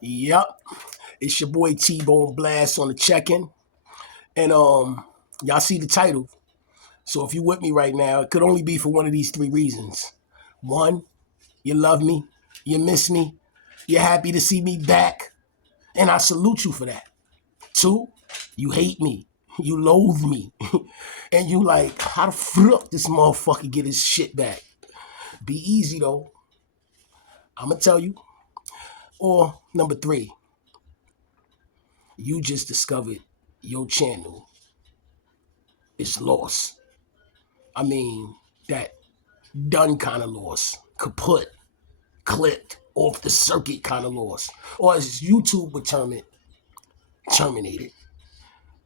Yep, it's your boy Teebone Blast on the check-in, and y'all see the title. So if you with me right now, it could only be for one of these three reasons. One, you love me, you miss me, you're happy to see me back, and I salute you for that. Two, you hate me, you loathe me, and you like, how the fuck this motherfucker get his shit back? Be easy though, I'ma tell you. Or number three, you just discovered your channel is lost. I mean, that done kind of lost, kaput, clipped, off the circuit kind of lost. Or as YouTube would term it, terminated.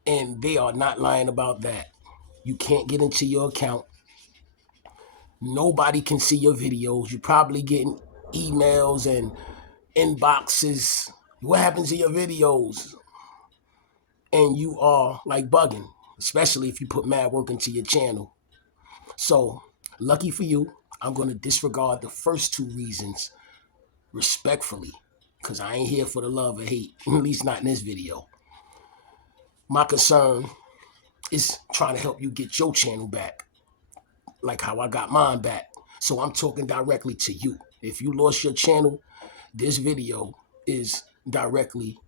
And they are not lying about that. You can't get into your account. Nobody can see your videos. You're probably getting emails and inboxes. What happens to your videos? And you are like bugging, especially if you put mad work into your channel. So, lucky for you, I'm going to disregard the first two reasons respectfully, because I ain't here for the love or hate, at least not in this video. My concern is trying to help you get your channel back, like how I got mine back. So I'm talking directly to you. If you lost your channel, this video is directly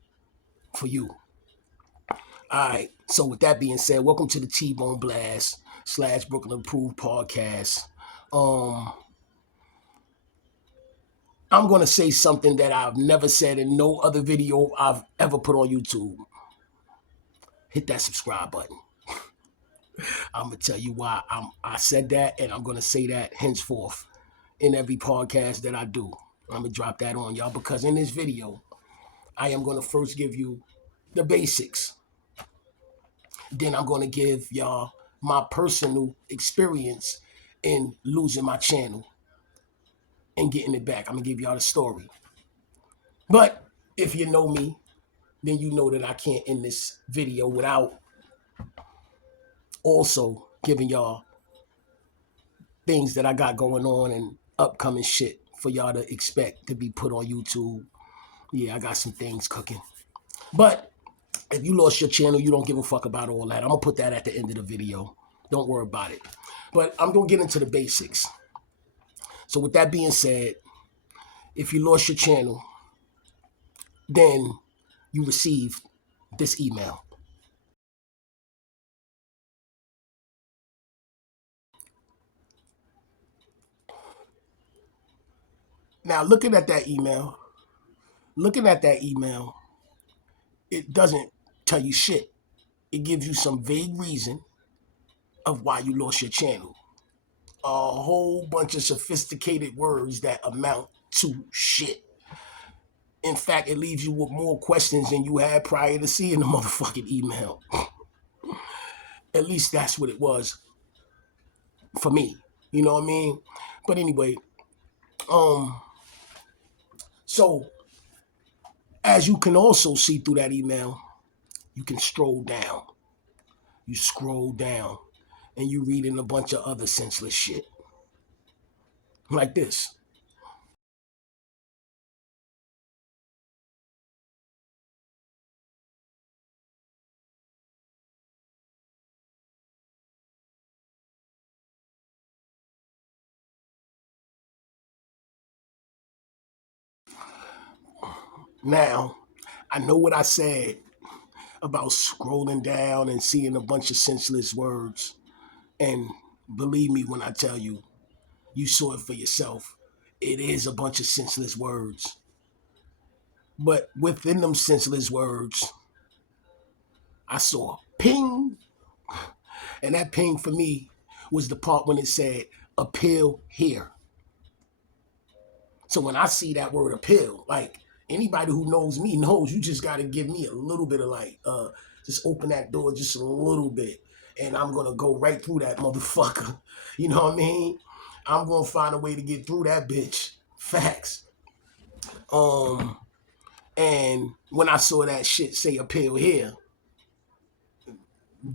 for you. All right, so with that being said, welcome to the Teebone Blast / Brooklyn Approved podcast. I'm going to say something that I've never said in no other video I've ever put on YouTube. Hit that subscribe button. I'm going to tell you why I said that, and I'm going to say that henceforth in every podcast that I do. I'm going to drop that on y'all because in this video, I am going to first give you the basics. Then I'm going to give y'all my personal experience in losing my channel and getting it back. I'm going to give y'all the story. But if you know me, then you know that I can't end this video without also giving y'all things that I got going on and upcoming shit for y'all to expect to be put on YouTube. Yeah, I got some things cooking. But if you lost your channel, you don't give a fuck about all that. I'm going to put that at the end of the video. Don't worry about it. But I'm going to get into the basics. So with that being said, if you lost your channel, then you received this email. Now, looking at that email, it doesn't tell you shit. It gives you some vague reason of why you lost your channel. A whole bunch of sophisticated words that amount to shit. In fact, it leaves you with more questions than you had prior to seeing the motherfucking email. At least that's what it was for me. You know what I mean? But anyway, so as you can also see through that email, you can stroll down. You scroll down and you reading a bunch of other senseless shit. Like this. Now, I know what I said about scrolling down and seeing a bunch of senseless words. And believe me when I tell you, you saw it for yourself. It is a bunch of senseless words. But within them senseless words, I saw ping. And that ping for me was the part when it said appeal here. So when I see that word appeal, like anybody who knows me knows you just got to give me a little bit of like, just open that door just a little bit. And I'm going to go right through that motherfucker. You know what I mean? I'm going to find a way to get through that bitch. Facts. And when I saw that shit say appeal here,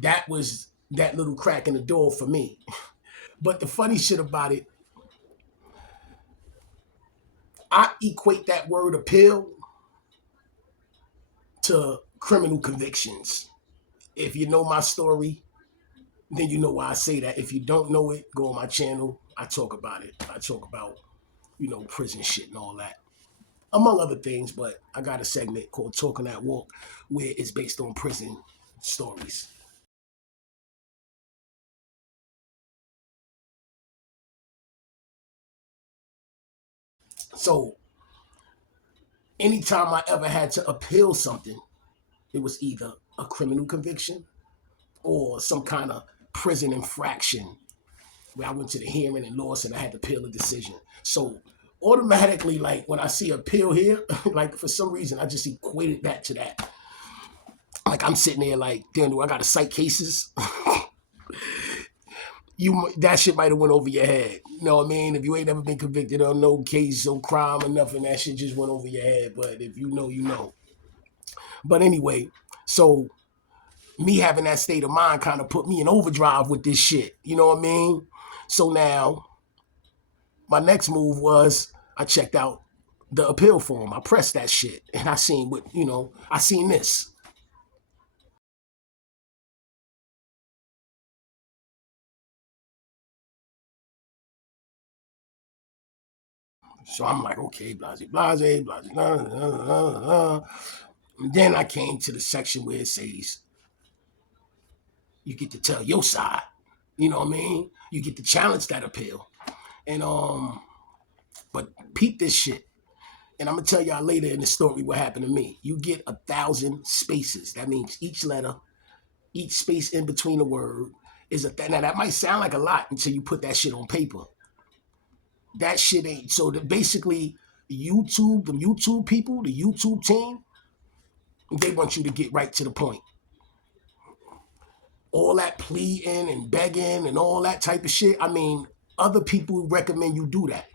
that was that little crack in the door for me. But the funny shit about it, I equate that word appeal to criminal convictions. If you know my story, then you know why I say that. If you don't know it, go on my channel. I talk about it. I talk about, prison shit and all that, among other things. But I got a segment called Talking That Walk where it's based on prison stories. So anytime I ever had to appeal something, it was either a criminal conviction or some kind of prison infraction where I went to the hearing and lost and I had to appeal the decision. So automatically, like when I see appeal here, like for some reason I just equated that to that. Like I'm sitting there like, damn, do I gotta cite cases? That shit might have went over your head. You know what I mean? If you ain't never been convicted of no case, no crime or nothing, that shit just went over your head. But if you know, you know. But anyway, so me having that state of mind kind of put me in overdrive with this shit. You know what I mean? So now my next move was I checked out the appeal form. I pressed that shit and I seen I seen this. So I'm like, okay, blase, blase, blase, blah, blah, blah, blah. And then I came to the section where it says you get to tell your side. You know what I mean? You get to challenge that appeal. And but peep this shit. And I'm gonna tell y'all later in the story what happened to me. You get 1,000 spaces. That means each letter, each space in between a word is a thing. Now that might sound like a lot until you put that shit on paper. That shit ain't. So that basically, the YouTube people, the YouTube team, they want you to get right to the point. All that pleading and begging and all that type of shit. I mean, other people recommend you do that.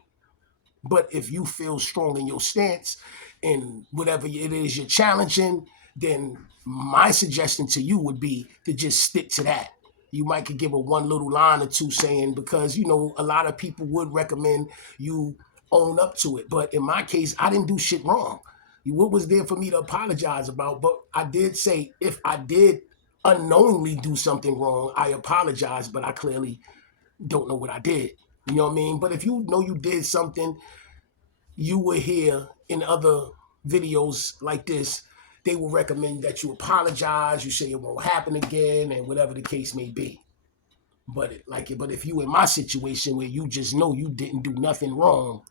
But if you feel strong in your stance and whatever it is you're challenging, then my suggestion to you would be to just stick to that. You might could give a one little line or two saying, because a lot of people would recommend you own up to it. But in my case, I didn't do shit wrong. What was there for me to apologize about? But I did say if I did unknowingly do something wrong, I apologize, but I clearly don't know what I did. You know what I mean? But if you know you did something, you will hear in other videos like this, they will recommend that you apologize, you say it won't happen again, and whatever the case may be. But if you in my situation where you just know you didn't do nothing wrong,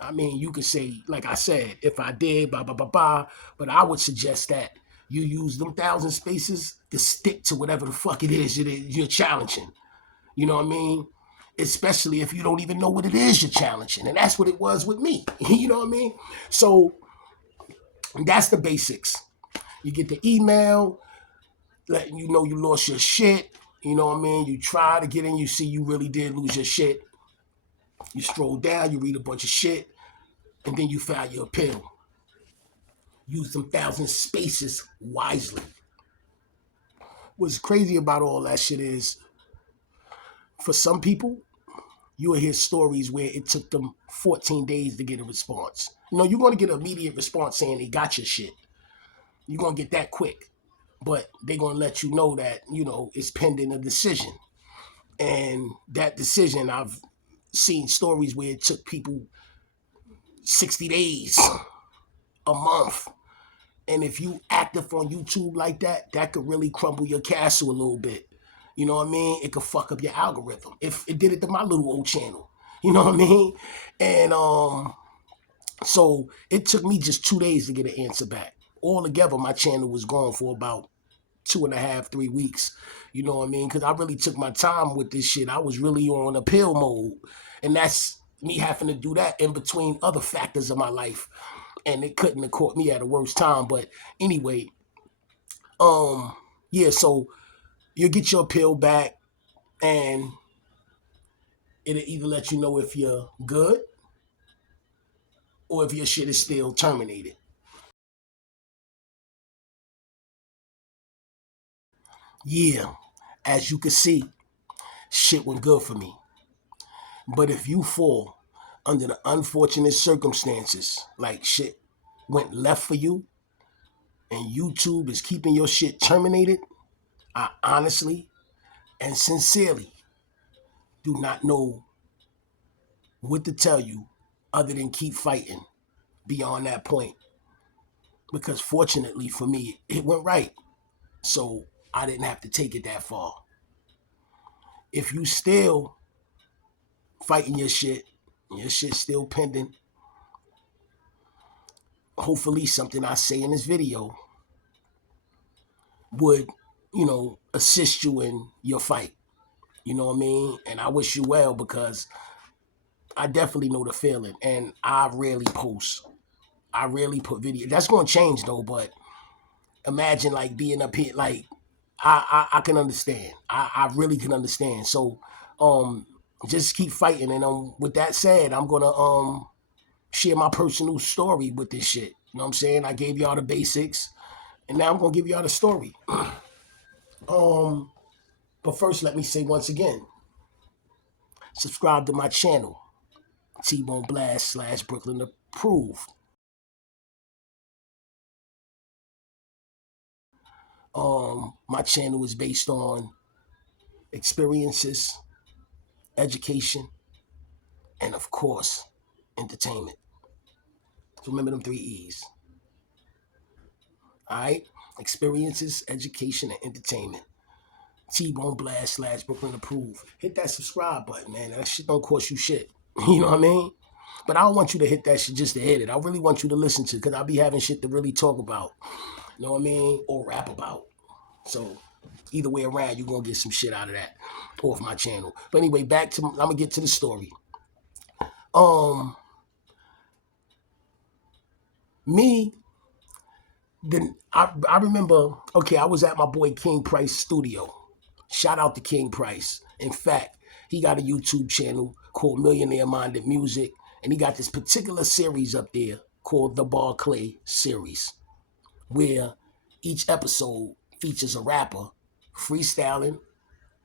I mean, you could say, like I said, if I did, blah, blah, blah, blah. But I would suggest that you use them 1,000 spaces to stick to whatever the fuck it is you're challenging. You know what I mean? Especially if you don't even know what it is you're challenging. And that's what it was with me. You know what I mean? So that's the basics. You get the email letting you know you lost your shit. You know what I mean? You try to get in, you see you really did lose your shit. You stroll down, you read a bunch of shit, and then you file your appeal. Use them 1,000 spaces wisely. What's crazy about all that shit is, for some people, you will hear stories where it took them 14 days to get a response. You're going to get an immediate response saying they got your shit. You're going to get that quick. But they're going to let you know that, it's pending a decision. And that decision, I've seen stories where it took people 60 days, a month. And if you active on YouTube like that, that could really crumble your castle a little bit. You know what I mean? It could fuck up your algorithm. If it did it to my little old channel. You know what I mean? And so it took me just 2 days to get an answer back. Altogether, my channel was gone for about 2.5, 3 weeks. You know what I mean? Because I really took my time with this shit. I was really on appeal mode. And that's me having to do that in between other factors of my life. And it couldn't have caught me at a worse time. But anyway, yeah, so you'll get your appeal back and it'll either let you know if you're good or if your shit is still terminated. Yeah, as you can see, shit went good for me. But if you fall under the unfortunate circumstances, like shit went left for you, and YouTube is keeping your shit terminated, I honestly and sincerely do not know what to tell you other than keep fighting beyond that point. Because fortunately for me, it went right. So I didn't have to take it that far. If you still fighting your shit still pending, hopefully something I say in this video would, assist you in your fight. You know what I mean? And I wish you well because I definitely know the feeling. And I rarely post. I rarely put video. That's going to change though, but imagine like being up here, like I can understand. I really can understand. So just keep fighting. And with that said, I'm gonna share my personal story with this shit. You know what I'm saying? I gave y'all the basics, and now I'm gonna give y'all the story. But first, let me say once again, subscribe to my channel, Teebone Blast / Brooklyn Approved. My channel is based on experiences, education, and of course, entertainment. So remember them 3 E's. All right? Experiences, education, and entertainment. Teebone Blast / Brooklyn Approved. Hit that subscribe button, man. That shit don't cost you shit. You know what I mean? But I don't want you to hit that shit just to hit it. I really want you to listen to it because I'll be having shit to really talk about. You know what I mean? Or rap about. So either way around, you're going to get some shit out of that off my channel. But anyway, I'm going to get to the story. Me, I remember, okay, I was at my boy King Price studio. Shout out to King Price. In fact, he got a YouTube channel called Millionaire Minded Music, and he got this particular series up there called the Barclay series, where each episode features a rapper freestyling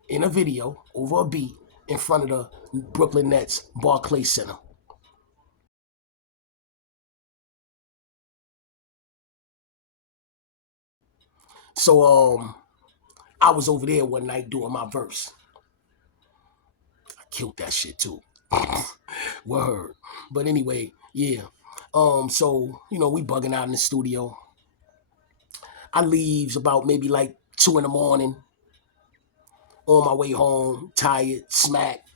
in a video over a beat in front of the Brooklyn Nets Barclay Center. So I was over there one night doing my verse. I killed that shit too. Word. But anyway, yeah. So, we bugging out in the studio. I leaves about maybe like 2 in the morning. On my way home, tired, smacked,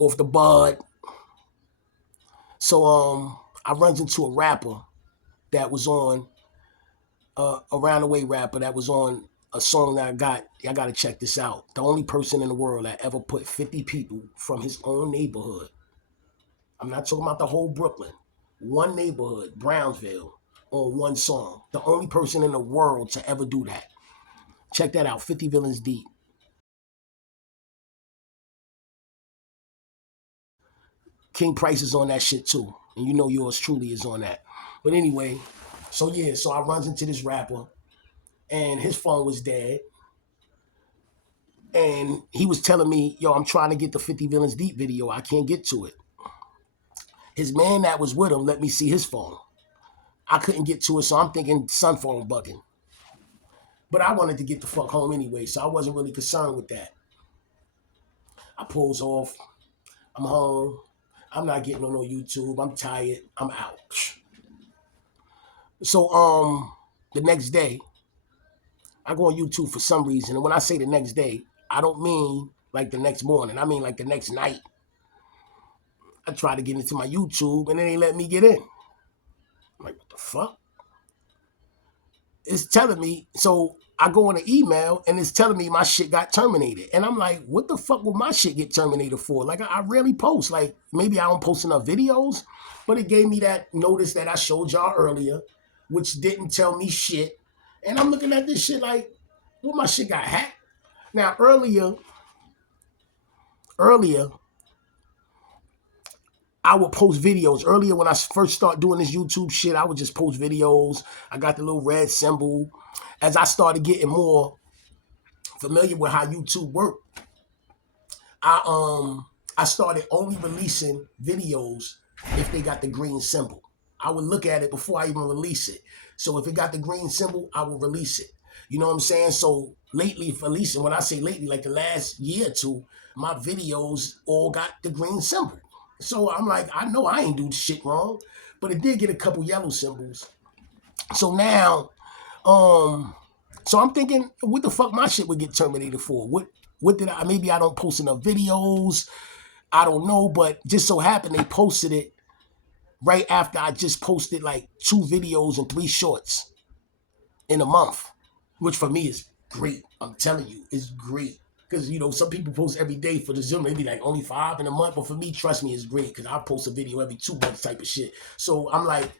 off the bud. So I runs into a rapper that was on around the way rapper that was on a song that I gotta check this out. The only person in the world that ever put 50 people from his own neighborhood. I'm not talking about the whole Brooklyn. One neighborhood, Brownsville, on one song. The only person in the world to ever do that. Check that out, 50 Villains Deep. King Price is on that shit too. And yours truly is on that. But anyway, so I runs into this rapper and his phone was dead. And he was telling me, yo, I'm trying to get the 50 Villains Deep video. I can't get to it. His man that was with him let me see his phone. I couldn't get to it, so I'm thinking son phone bugging. But I wanted to get the fuck home anyway, so I wasn't really concerned with that. I pulls off. I'm home. I'm not getting on no YouTube. I'm tired. I'm out. So the next day, I go on YouTube for some reason, and when I say the next day, I don't mean like the next morning. I mean like the next night. I tried to get into my YouTube, and it ain't let me get in. I'm like, what the fuck? It's telling me, so I go on an email and it's telling me my shit got terminated. And I'm like, what the fuck would my shit get terminated for? Like, I rarely post. Like, maybe I don't post enough videos, but it gave me that notice that I showed y'all earlier, which didn't tell me shit. And I'm looking at this shit like, what, my shit got hacked? Now, earlier, I would post videos. Earlier, when I first started doing this YouTube shit, I would just post videos. I got the little red symbol. As I started getting more familiar with how YouTube worked, I started only releasing videos if they got the green symbol. I would look at it before I even release it. So if it got the green symbol, I will release it. You know what I'm saying? So lately, for least, and when I say lately, like the last year or two, my videos all got the green symbol. So I'm like, I know I ain't do shit wrong, but it did get a couple yellow symbols. So now, so I'm thinking, what the fuck my shit would get terminated for? What did I? Maybe I don't post enough videos. I don't know, but just so happened they posted it right after I just posted like 2 videos and 3 shorts in a month, which for me is great. I'm telling you, it's great. Because, you know, some people post every day for the Zoom, maybe like only 5 in a month. But for me, trust me, it's great because I post a video every 2 months type of shit. So I'm like,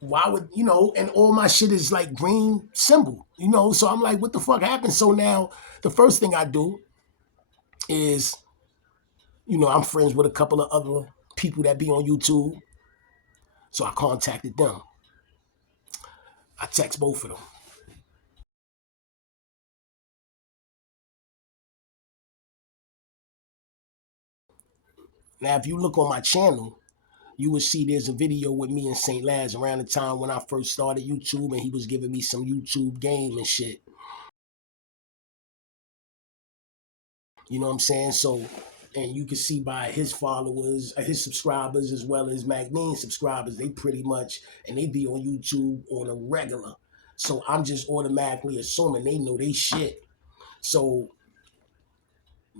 why would, you know, and all my shit is like green symbol, you know? So I'm like, what the fuck happened? So now the first thing I do is, you know, I'm friends with a couple of other people that be on YouTube. So I contacted them. I text both of them. Now, if you look on my channel, you will see there's a video with me and St. Laz around the time when I first started YouTube, and he was giving me some YouTube game and shit. You know what I'm saying? So, and you can see by his followers, his subscribers, as well as MacMean subscribers, they pretty much, and they be on YouTube on a regular. So I'm just automatically assuming they know they shit. So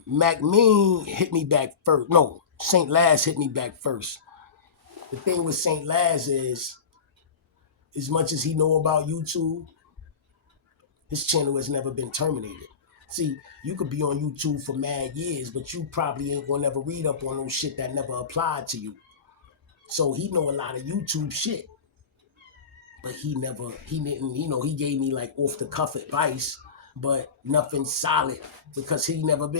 MacMean hit me back first. No, St. Laz hit me back first. The thing with St. Laz is, as much as he know about YouTube, his channel has never been terminated. See, you could be on YouTube for mad years, but you probably ain't gonna never read up on no shit that never applied to you. So he know a lot of YouTube shit, but he didn't, you know, he gave me like off the cuff advice, but nothing solid because he never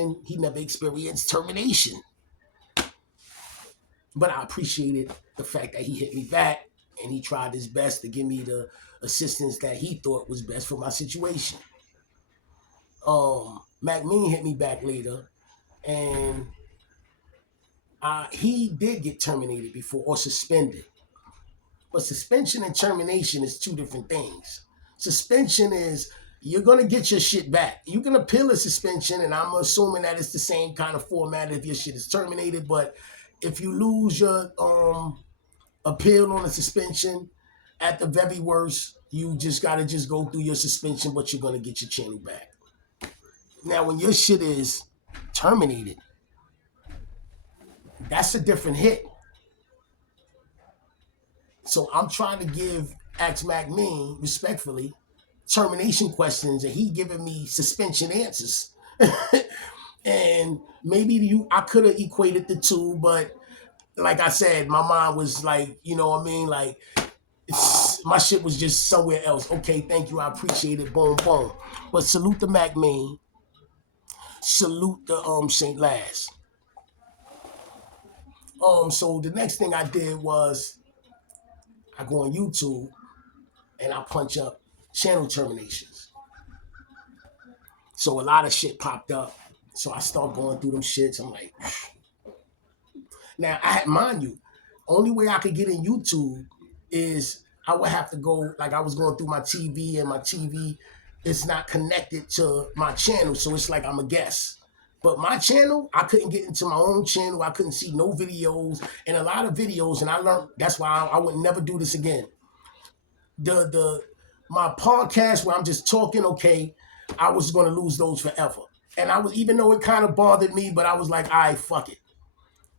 experienced termination. But I appreciated the fact that he hit me back and he tried his best to give me the assistance that he thought was best for my situation. MacMean hit me back later, and he did get terminated before or suspended. But suspension and termination is 2 different things. Suspension is you're gonna get your shit back. You can appeal a suspension, and I'm assuming that it's the same kind of format if your shit is terminated. But if you lose your appeal on a suspension, at the very worst, you just gotta just go through your suspension, but you're gonna get your channel back. Now, when your shit is terminated, that's a different hit. So I'm trying to give Ax Mac Mean respectfully termination questions, and he giving me suspension answers. And maybe I could have equated the two, but like I said, my mind was like, you know what I mean, like my shit was just somewhere else. Okay, thank you, I appreciate it. Boom, boom. But salute the Mac Mean, salute the St. Laz. So the next thing I did was I go on YouTube and I punch up channel terminations. So a lot of shit popped up. So I start going through them shits. I'm like, now I mind you, only way I could get in YouTube is I would have to go, like I was going through my TV, and my TV is not connected to my channel. So it's like I'm a guest. But my channel, I couldn't get into my own channel. I couldn't see no videos, and a lot of videos. And I learned that's why I would never do this again. The my podcast where I'm just talking, okay, I was gonna lose those forever. And I was, even though it kind of bothered me, but I was like, all right, fuck it.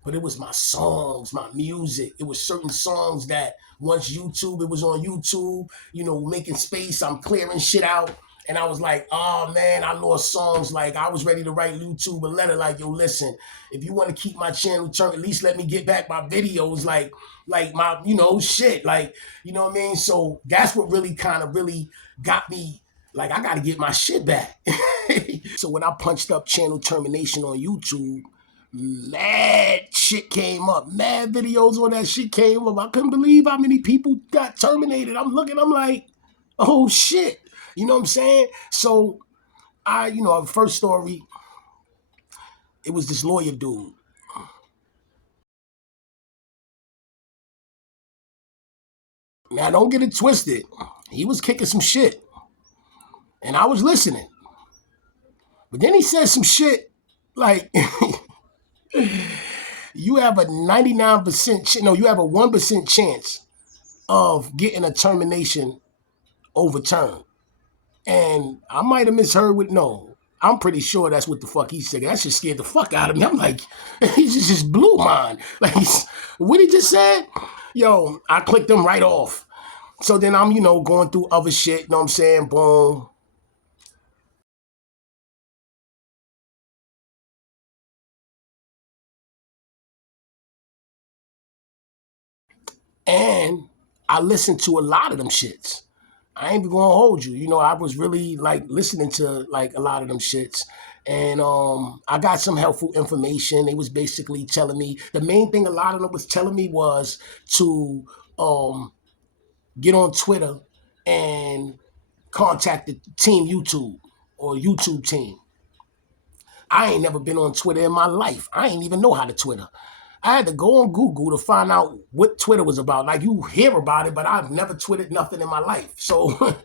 But it was my songs, my music. It was certain songs that once YouTube, it was on YouTube, you know, making space, I'm clearing shit out. And I was like, oh man, I lost songs. Like I was ready to write YouTube a letter like, yo, listen, if you want to keep my channel turned, at least let me get back my videos, like my, you know, shit. Like, you know what I mean? So that's what really kind of really got me like, I got to get my shit back. So when I punched up channel termination on YouTube, mad shit came up. Mad videos on that shit came up. I couldn't believe how many people got terminated. I'm looking, I'm like, oh shit. You know what I'm saying? So you know, the first story, it was this lawyer dude. Now, don't get it twisted. He was kicking some shit, and I was listening. But then he said some shit like, you have a 99% no, you have a 1% chance of getting a termination overturned. And I might have misheard with no. I'm pretty sure that's what the fuck he said. That shit scared the fuck out of me. I'm like, he just blew mine. Like, what he just said? Yo, I clicked him right off. So then I'm, going through other shit, you know what I'm saying? Boom. And I listened to a lot of them shits. I ain't even gonna hold you. I was really like listening to like a lot of them shits. And I got some helpful information. They was basically telling me the main thing a lot of them was telling me was to get on Twitter and contact the team YouTube or YouTube team. I ain't never been on Twitter in my life. I ain't even know how to Twitter. I had to go on Google to find out what Twitter was about. Like, you hear about it, but I've never tweeted nothing in my life. So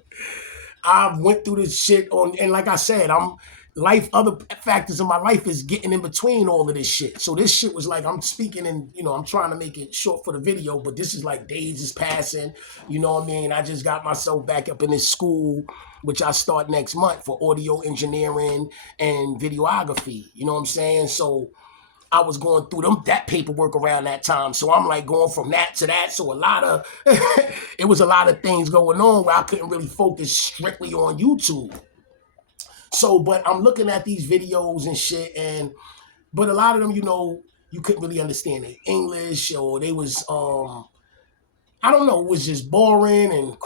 I went through this shit and like I said, other factors in my life is getting in between all of this shit. So this shit was like, I'm speaking and, I'm trying to make it short for the video, but this is like days is passing. You know what I mean? I just got myself back up in this school, which I start next month for audio engineering and videography. You know what I'm saying? So I was going through that paperwork around that time. So I'm like going from that to that. So it was a lot of things going on where I couldn't really focus strictly on YouTube. So, but I'm looking at these videos and shit, but a lot of them, you couldn't really understand the English, or they was I don't know, it was just boring and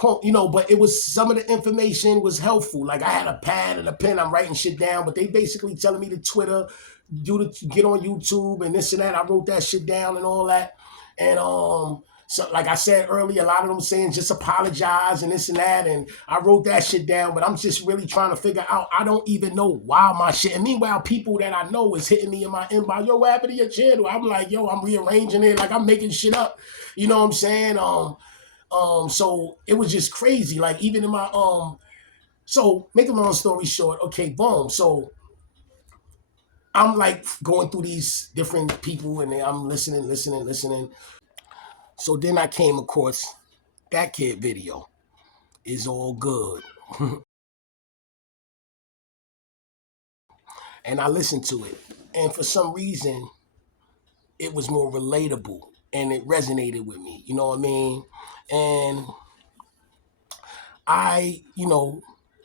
but it was, some of the information was helpful. Like, I had a pad and a pen, I'm writing shit down, but they basically telling me to Twitter, get on YouTube and this and that. I wrote that shit down and all that. And so like I said earlier, a lot of them saying just apologize and this and that. And I wrote that shit down, but I'm just really trying to figure out, I don't even know why my shit. And meanwhile, people that I know is hitting me in my inbox, yo, what happened to your channel? I'm like, yo, I'm rearranging it, like I'm making shit up. You know what I'm saying? So it was just crazy. Like, even in my so make a long story short, okay, boom. So I'm like going through these different people and I'm listening. So then I came across that kid video. Is all good. And I listened to it. And for some reason, it was more relatable and it resonated with me. You know what I mean? And I,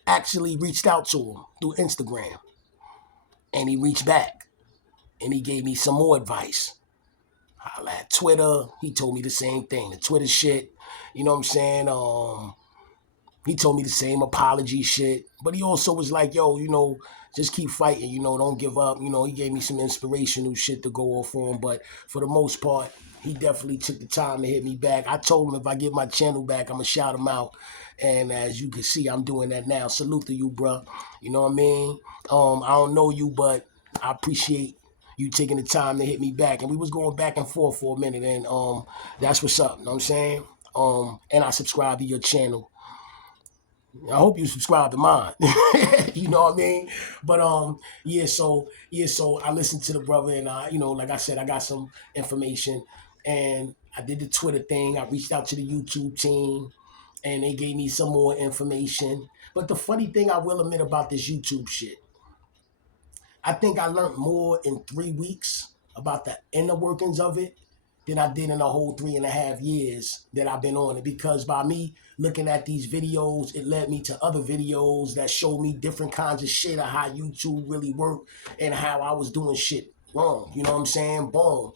actually reached out to him through Instagram. And he reached back and he gave me some more advice. Holla at Twitter. He told me the same thing. The Twitter shit. You know what I'm saying? He told me the same apology shit. But he also was like, yo, just keep fighting, don't give up. He gave me some inspirational shit to go off on. But for the most part, he definitely took the time to hit me back. I told him if I get my channel back, I'm going to shout him out. And as you can see, I'm doing that now. Salute to you, bro. You know what I mean? I don't know you, but I appreciate you taking the time to hit me back. And we was going back and forth for a minute. And that's what's up. You know what I'm saying? And I subscribe to your channel. I hope you subscribe to mine. You know what I mean? But so I listened to the brother and I, like I said, I got some information and I did the Twitter thing. I reached out to the YouTube team and they gave me some more information. But the funny thing I will admit about this YouTube shit, I think I learned more in 3 weeks about the inner workings of it than I did in the whole 3.5 years that I've been on it. Because by me looking at these videos, it led me to other videos that showed me different kinds of shit of how YouTube really worked and how I was doing shit wrong. You know what I'm saying? Boom.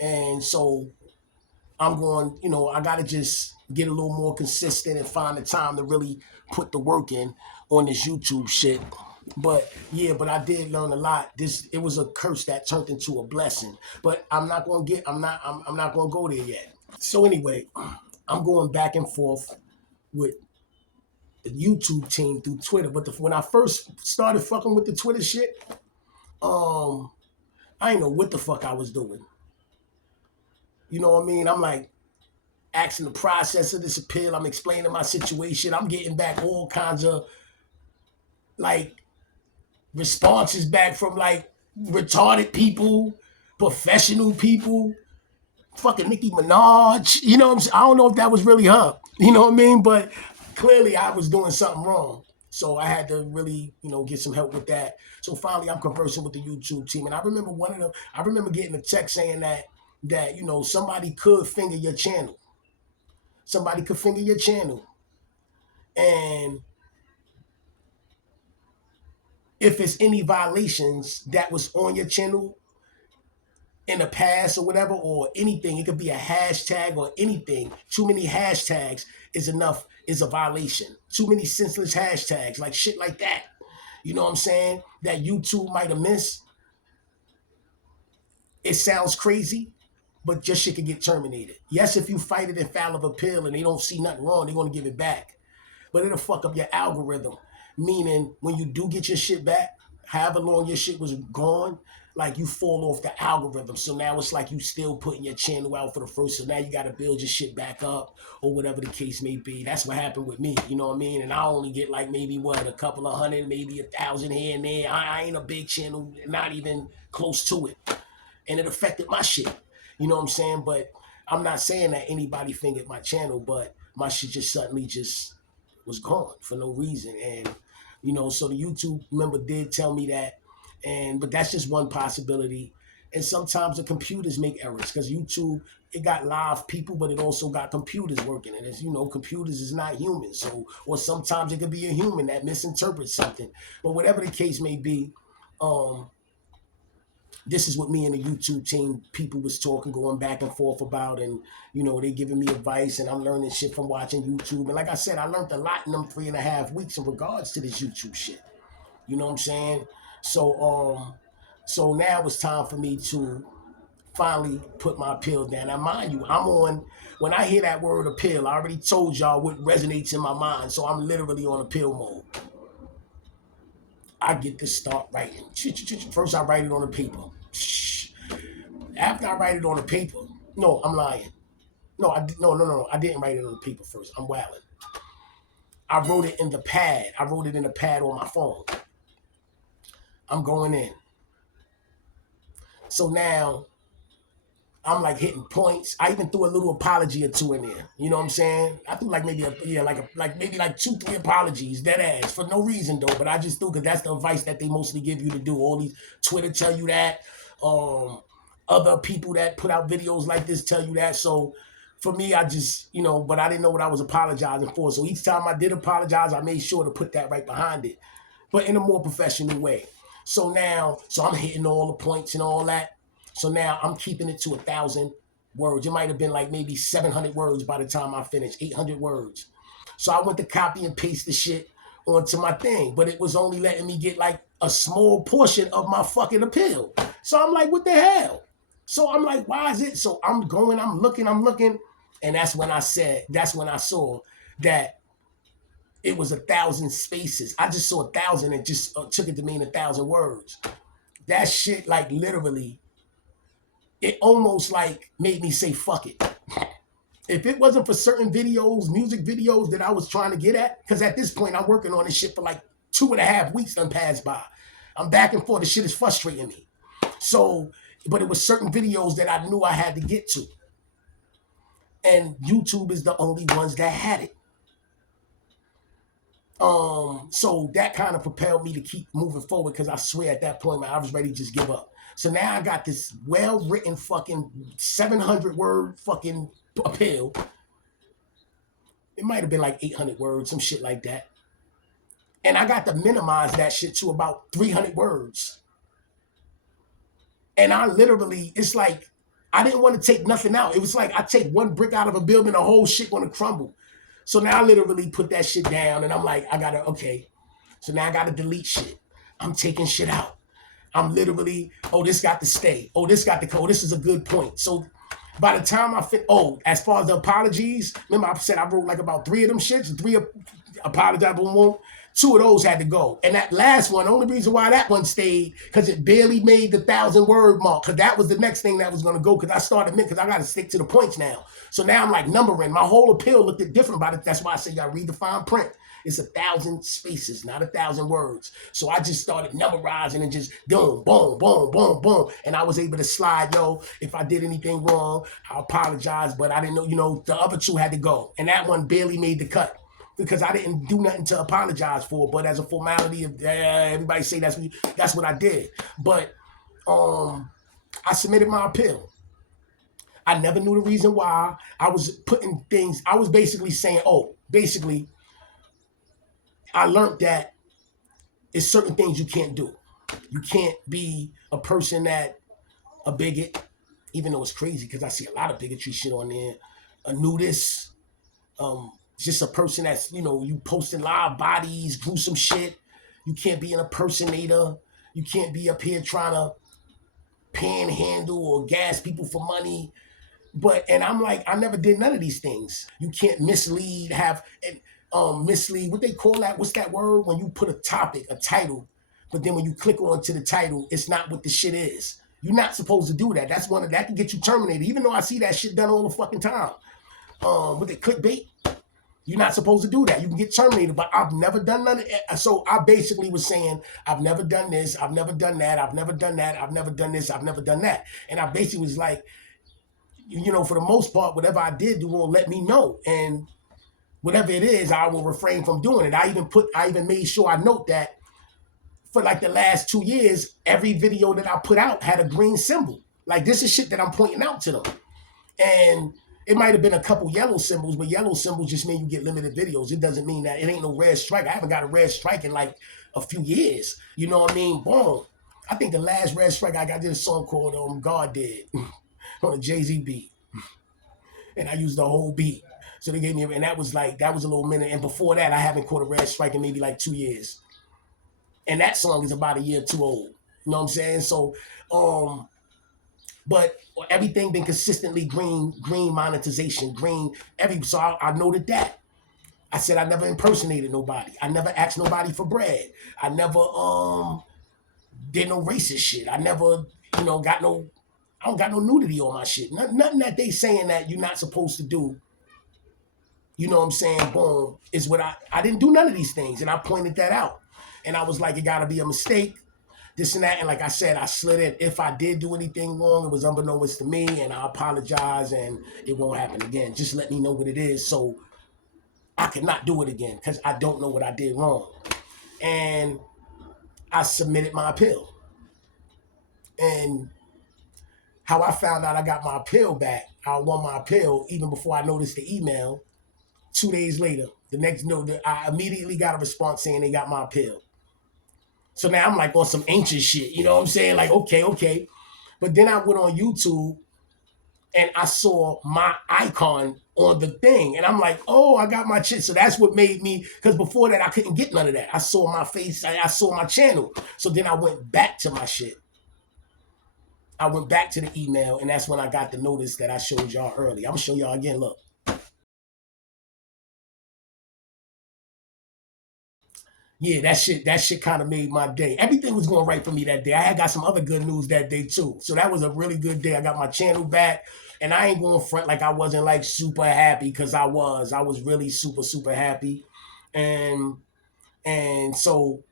And so I'm going, I got to just get a little more consistent and find the time to really put the work in on this YouTube shit. But yeah, but I did learn a lot. It was a curse that turned into a blessing. But I'm not going to I'm not going to go there yet. So anyway, I'm going back and forth with the YouTube team through Twitter. But when I first started fucking with the Twitter shit, um, I didn't know what the fuck I was doing. You know what I mean? I'm like, asking the process of this appeal. I'm explaining my situation. I'm getting back all kinds of like responses back from like retarded people, professional people, fucking Nicki Minaj. You know what I'm saying? I don't know if that was really her. You know what I mean? But clearly I was doing something wrong. So I had to really, get some help with that. So finally I'm conversing with the YouTube team. And I remember getting a text saying that somebody could finger your channel. Somebody could finger your channel. And if it's any violations that was on your channel in the past or whatever, or anything, it could be a hashtag or anything. Too many hashtags is a violation. Too many senseless hashtags, like shit like that. You know what I'm saying? That YouTube might have missed. It sounds crazy, but your shit could get terminated. Yes, if you fight it and file of appeal and they don't see nothing wrong, they're gonna give it back. But it'll fuck up your algorithm. Meaning when you do get your shit back, however long your shit was gone, like you fall off the algorithm. So now it's like you still putting your channel out for the first. So now you got to build your shit back up or whatever the case may be. That's what happened with me. You know what I mean? And I only get like maybe a couple of hundred, maybe 1,000 here and there. I ain't a big channel, not even close to it. And it affected my shit. You know what I'm saying? But I'm not saying that anybody fingered my channel, but my shit just suddenly just was gone for no reason. And so the YouTube member did tell me that, but that's just one possibility. And sometimes the computers make errors because YouTube, it got live people, but it also got computers working. And as you know, computers is not human. So, or sometimes it could be a human that misinterprets something. But whatever the case may be, this is what me and the YouTube team people was talking, going back and forth about, and they giving me advice, and I'm learning shit from watching YouTube. And like I said, I learned a lot in them 3.5 weeks in regards to this YouTube shit. You know what I'm saying? So now it's time for me to finally put my appeal down. Now, mind you, when I hear that word appeal, I already told y'all what resonates in my mind. So I'm literally on appeal mode. I get to start writing. First, I write it on the paper. After I write it on the paper, no, I'm lying. No, I didn't write it on the paper first. I'm wilding. I wrote it in the pad. I wrote it in the pad on my phone. I'm going in. So now I'm like hitting points. I even threw a little apology or two in there. You know what I'm saying? I threw like maybe maybe 2-3 apologies, dead ass, for no reason though. But I just threw because that's the advice that they mostly give you to do. All these Twitter tell you that. Other people that put out videos like this tell you that. So for me, I just, but I didn't know what I was apologizing for. So each time I did apologize, I made sure to put that right behind it, but in a more professional way. So I'm hitting all the points and all that. So now I'm keeping it to 1,000 words. It might have been like maybe 700 words by the time I finished, 800 words. So I went to copy and paste the shit onto my thing, but it was only letting me get like a small portion of my fucking appeal. So I'm like, what the hell? So I'm like, why is it? So I'm looking. And that's when I saw that it was 1,000 spaces. I just saw 1,000 and just took it to mean 1,000 words. That shit, like literally, it almost like made me say, fuck it. If it wasn't for certain videos, music videos that I was trying to get at, because at this point I'm working on this shit for like 2.5 weeks done passed by. I'm back and forth. The shit is frustrating me. So, but it was certain videos that I knew I had to get to. And YouTube is the only ones that had it. So that kind of propelled me to keep moving forward because I swear at that point, man, I was ready to just give up. So now I got this well-written fucking 700-word fucking appeal. It might have been like 800 words, some shit like that. And I got to minimize that shit to about 300 words. And I literally, it's like, I didn't want to take nothing out. It was like I take one brick out of a building, the whole shit gonna crumble. So now I literally put that shit down and I'm like, okay. So now I gotta delete shit. I'm taking shit out. I'm literally, this got to stay. This got to go. This is a good point. So by the time I as far as the apologies, remember I said I wrote like about 3 of them shits, 3 apologize, boom, boom. 2 of those had to go. And that last one, the only reason why that one stayed, because it barely made the 1,000-word mark. Because that was the next thing that was going to go. Because I started, because I got to stick to the points now. So now I'm like numbering. My whole appeal looked different about it. That's why I say y'all read the fine print. It's 1,000 spaces, not 1,000 words. So I just started memorizing and just boom, boom, boom, boom, boom. And I was able to slide, yo, if I did anything wrong, I apologize. But I didn't know, the other 2 had to go. And that one barely made the cut, because I didn't do nothing to apologize for, but as a formality of everybody say that's what I did. But I submitted my appeal. I never knew the reason why. I was putting things, I was basically saying, I learned that it's certain things you can't do. You can't be a person that, a bigot, even though it's crazy because I see a lot of bigotry shit on there, a nudist, just a person that's, you posting live bodies, gruesome shit. You can't be an impersonator. You can't be up here trying to panhandle or gas people for money. And I'm like, I never did none of these things. You can't mislead, mislead, what they call that? What's that word? When you put a topic, a title, but then when you click onto the title, it's not what the shit is. You're not supposed to do that. That can get you terminated. Even though I see that shit done all the fucking time. With the clickbait, you're not supposed to do that. You can get terminated, but I've never done none of it. So I basically was saying, I've never done this, I've never done that, I've never done that, I've never done this, I've never done that. And I basically was like, for the most part, whatever I did, you will let me know. And whatever it is, I will refrain from doing it. I even made sure I note that for like the last 2 years, every video that I put out had a green symbol. Like, this is shit that I'm pointing out to them. And it might have been a couple yellow symbols, but yellow symbols just mean you get limited videos. It doesn't mean that it ain't no red strike. I haven't got a red strike in like a few years. You know what I mean? Boom. I think the last red strike I did a song called God Did on a Jay-Z beat. And I used the whole beat. So they gave me, and that was a little minute. And before that, I haven't caught a red strike in maybe like 2 years. And that song is about a year or 2 old. You know what I'm saying? So, but everything been consistently green monetization, so I noted that. I said I never impersonated nobody. I never asked nobody for bread. I never did no racist shit. I never, I don't got no nudity on my shit. Nothing that they saying that you're not supposed to do. You know what I'm saying? Boom, is what I didn't do none of these things. And I pointed that out. And I was like, it gotta be a mistake, this and that. And like I said, I slid in. If I did do anything wrong, it was unbeknownst to me, and I apologize, and it won't happen again. Just let me know what it is so I could not do it again, because I don't know what I did wrong. And I submitted my appeal. And how I found out I got my appeal back, I won my appeal even before I noticed the email. 2 days later, I immediately got a response saying they got my appeal. So now I'm like on some ancient shit, you know what I'm saying? Like, okay. But then I went on YouTube and I saw my icon on the thing. And I'm like, oh, I got my shit. So that's what made me, because before that, I couldn't get none of that. I saw my face, I saw my channel. So then I went back to my shit. I went back to the email, and that's when I got the notice that I showed y'all earlier. I'm gonna show y'all again, look. Yeah, that shit kind of made my day. Everything was going right for me that day. I had got some other good news that day too. So that was a really good day. I got my channel back, and I ain't going front like I wasn't like super happy, because I was really super, super happy. And so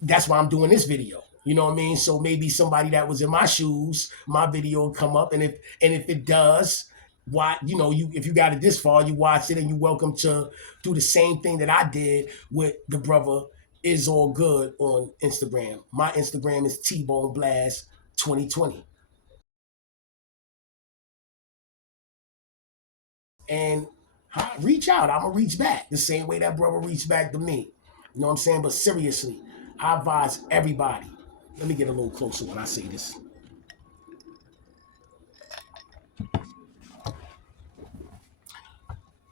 that's why I'm doing this video. You know what I mean? So maybe somebody that was in my shoes, my video will come up, and if it does, why, if you got it this far, you watch it, and you're welcome to do the same thing that I did with the brother Is All Good on Instagram. My Instagram is Teebone Blast 2020. And reach out. I'm gonna reach back the same way that brother reached back to me. You know what I'm saying? But seriously, I advise everybody. Let me get a little closer when I say this.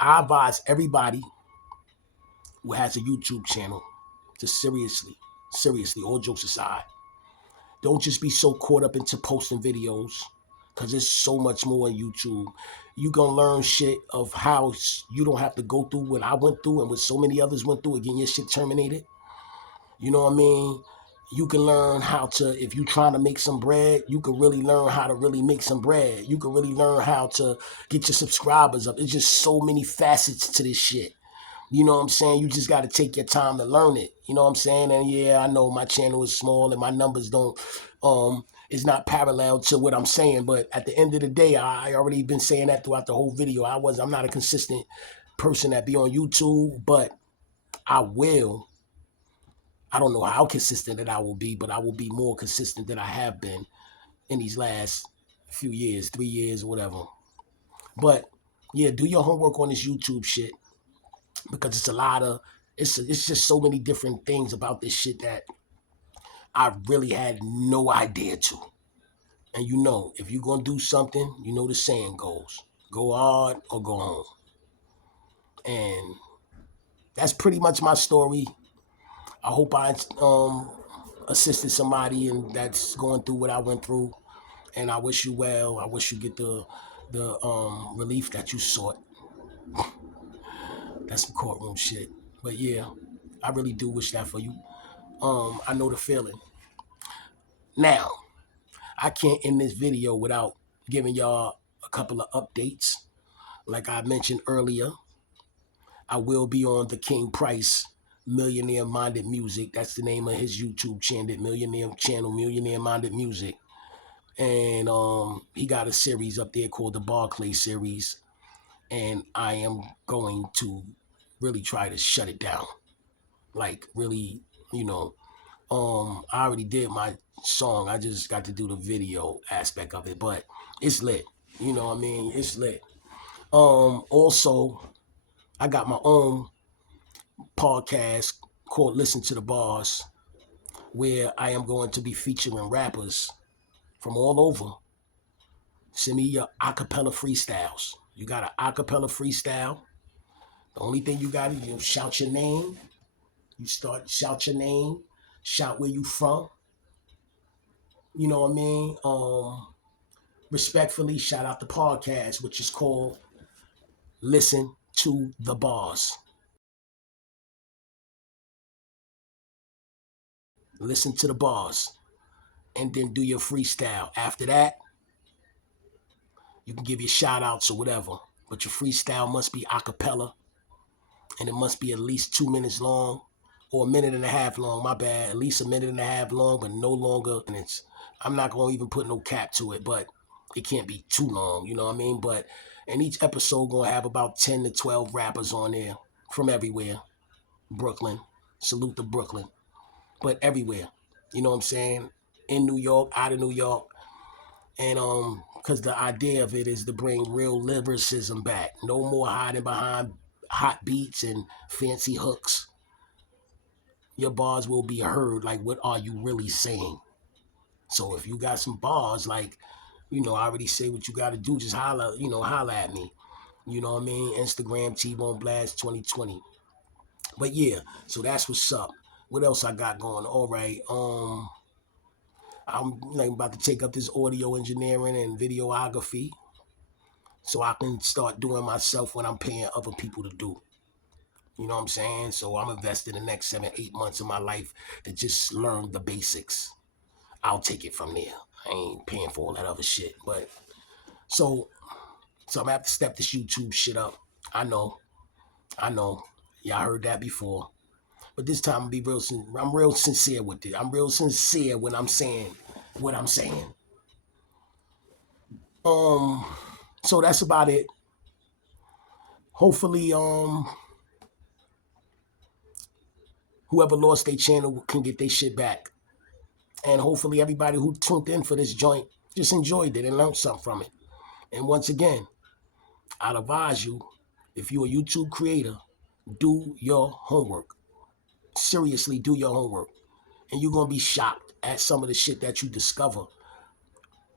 I advise everybody who has a YouTube channel to seriously, all jokes aside, don't just be so caught up into posting videos because there's so much more on YouTube. You gonna learn shit of how you don't have to go through what I went through and what so many others went through again. Your shit terminated. You know what I mean? You can learn how to, if you trying to make some bread, you can really learn how to really make some bread. You can really learn how to get your subscribers up. It's just so many facets to this shit. You know what I'm saying? You just got to take your time to learn it. You know what I'm saying? And yeah, I know my channel is small and my numbers don't, is not parallel to what I'm saying. But at the end of the day, I already been saying that throughout the whole video. I'm not a consistent person that be on YouTube, but I will. I don't know how consistent that I will be, but I will be more consistent than I have been in these last few years, 3 years, or whatever. But yeah, do your homework on this YouTube shit because it's a lot of, it's just so many different things about this shit that I really had no idea to. And you know, if you're gonna do something, you know the saying goes, go hard or go home. And that's pretty much my story. I hope I assisted somebody and that's going through what I went through. And I wish you well. I wish you get the relief that you sought. That's some courtroom shit. But yeah, I really do wish that for you. I know the feeling. Now, I can't end this video without giving y'all a couple of updates. Like I mentioned earlier, I will be on the King Price Millionaire Minded Music. That's the name of his YouTube channel, Millionaire Minded Music. And he got a series up there called the Barclay series. And I am going to really try to shut it down. Like really, you know, I already did my song. I just got to do the video aspect of it, but it's lit. You know what I mean? It's lit. Also, I got my own podcast called Listen to the Bars, where I am going to be featuring rappers from all over. Send me your acapella freestyles. You got an acapella freestyle. The only thing you got to do is shout your name. You shout your name, shout where you from. You know what I mean? Respectfully, shout out the podcast, which is called Listen to the Bars. Listen to the bars. And then do your freestyle. After that, you can give your shout outs or whatever. But your freestyle must be a cappella. And it must be at least 2 minutes long. Or a minute and a half long, my bad. At least a minute and a half long, but no longer. And I'm not going to even put no cap to it, but it can't be too long, you know what I mean? But in each episode, going to have about 10 to 12 rappers on there from everywhere. Brooklyn. Salute to Brooklyn. But everywhere. You know what I'm saying? In New York, out of New York. And because the idea of it is to bring real lyricism back. No more hiding behind hot beats and fancy hooks. Your bars will be heard. Like, what are you really saying? So if you got some bars, like, you know, I already say what you got to do. Just holla at me. You know what I mean? Instagram, Teebone Blast 2020. But yeah, so that's what's up. What else I got going? All right. I'm like about to take up this audio engineering and videography so I can start doing myself when I'm paying other people to do. You know what I'm saying? So I'm investing the next 7, 8 months of my life to just learn the basics. I'll take it from there. I ain't paying for all that other shit. But so I'm gonna have to step this YouTube shit up. I know. Y'all heard that before. But this time I'm real sincere with it. I'm real sincere when I'm saying what I'm saying. So that's about it. Hopefully, whoever lost their channel can get their shit back. And hopefully everybody who tuned in for this joint just enjoyed it and learned something from it. And once again, I'd advise you, if you're a YouTube creator, do your homework. Seriously, do your homework. And you're going to be shocked at some of the shit that you discover.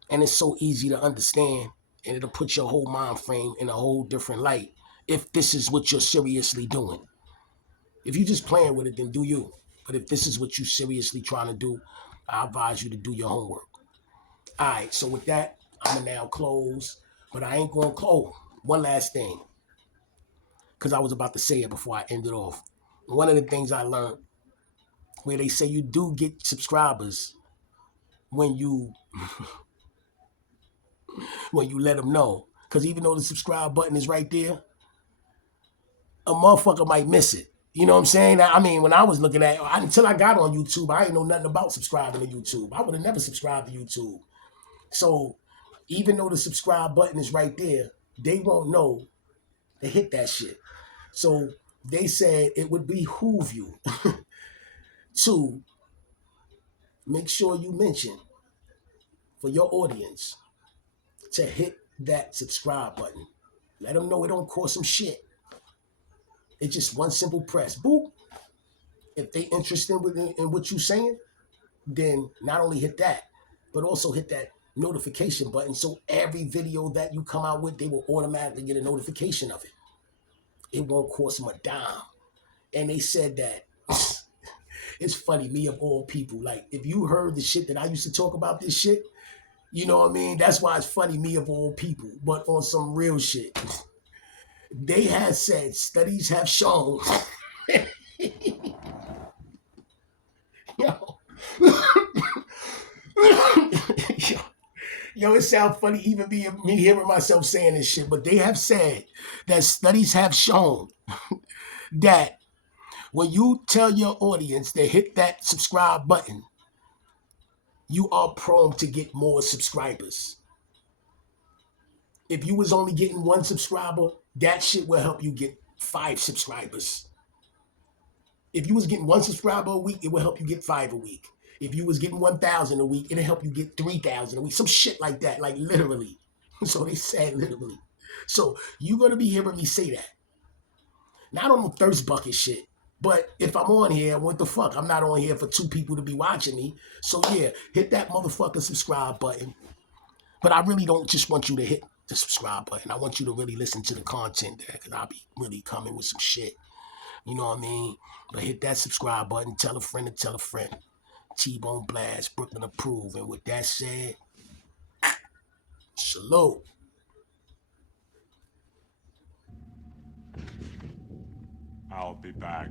And it's so easy to understand, and it'll put your whole mind frame in a whole different light if this is what you're seriously doing. If you're just playing with it, then do you. But if this is what you're seriously trying to do, I advise you to do your homework. All right, so with that, I'm now close, but I ain't gonna close. One last thing, because I was about to say it before I ended off. One of the things I learned, where they say you do get subscribers when you let them know. Because even though the subscribe button is right there, a motherfucker might miss it. You know what I'm saying? I mean, when I was looking at until I got on YouTube, I didn't know nothing about subscribing to YouTube. I would have never subscribed to YouTube. So even though the subscribe button is right there, they won't know to hit that shit. So they said it would behoove you to make sure you mention for your audience to hit that subscribe button. Let them know it don't cost some shit. It's just one simple press. Boop. If they interested in what you saying, then not only hit that, but also hit that notification button. So every video that you come out with, they will automatically get a notification of it. It won't cost them a dime. And they said that it's funny, me of all people. Like, if you heard the shit that I used to talk about this shit, you know what I mean? That's why it's funny, me of all people. But on some real shit, they had said studies have shown. yo, yo, yo, it sounds funny even me hearing myself saying this shit, but they have said that studies have shown that when you tell your audience to hit that subscribe button, you are prone to get more subscribers. If you was only getting one subscriber, that shit will help you get 5 subscribers. If you was getting one subscriber a week, it will help you get 5 a week. If you was getting 1,000 a week, it'll help you get 3,000 a week. Some shit like that, like literally. So they said literally. So you're gonna be hearing me say that. Not on the thirst bucket shit. But if I'm on here, what the fuck? I'm not on here for 2 people to be watching me. So yeah, hit that motherfucking subscribe button. But I really don't just want you to hit the subscribe button. I want you to really listen to the content there, because I'll be really coming with some shit. You know what I mean? But hit that subscribe button. Tell a friend to tell a friend. Teebone Blast, Brooklyn approved. And with that said, salute. I'll be back.